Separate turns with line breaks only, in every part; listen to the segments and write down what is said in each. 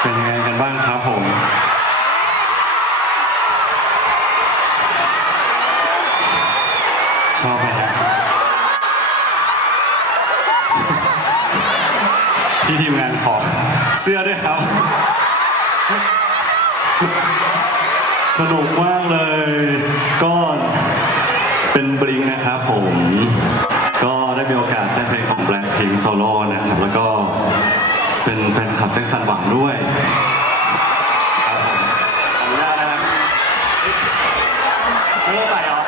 เป็นยังไงกันบ้างครับผม ชอบไหมฮะพี่ทีมงานขอเสื้อด้วยครับ สนุกมากเลย ก็เป็นบริงนะครับผม ก็ได้มีโอกาสได้เพลงของแบล็กทิ้ง Solo แฟนคลับแจ็คสันหวังด้วยครับผมขออนุญาตนะครับไม่ต้องใส่เหรอ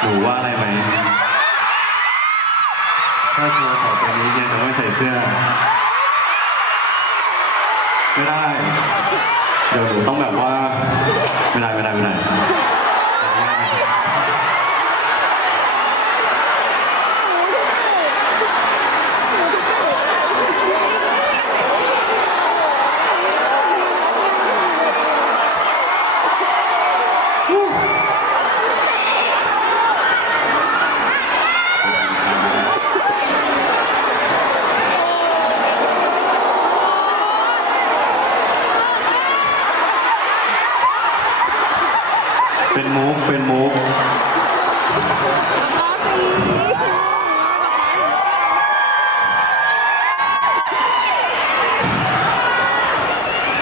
หนูว่าอะไรไหมถ้าโชว์ต่อไปนี้เนี่ยจะไม่ใส่เสื้อ ไม่ได้ เดี๋ยวหนูต้องแบบว่า ไม่ได้ไม่ได้ไม่ได้ขออนุญาตนะครับ เป็นมุกเป็นมุก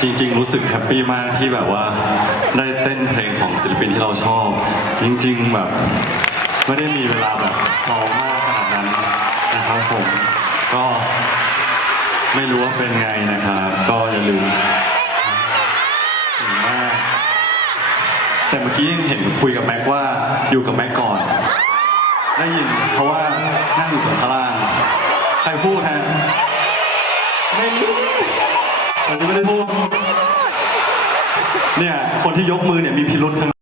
จริง ๆ รู้สึกแฮปปี้มากที่แบบว่า ได้เต้นเพลงของศิลปินที่เราชอบ จริง ๆ แบบไม่ได้มีเวลาแบบซ้อมมากขนาดนั้นนะครับผม ก็ไม่รู้ว่าเป็นไงนะครับ ก็อย่าลืม แต่เมื่อกี้ยังเห็นคุยกับแม็กว่าอยู่กับแม็กก่อน ได้ยินเพราะว่านั่งอยู่ตรงข้างล่าง ใครพูดฮะไม่รู้ผมจะไม่ได้พูดเนี่ยคนที่ยกมือเนี่ยมีพิรุษทั้ง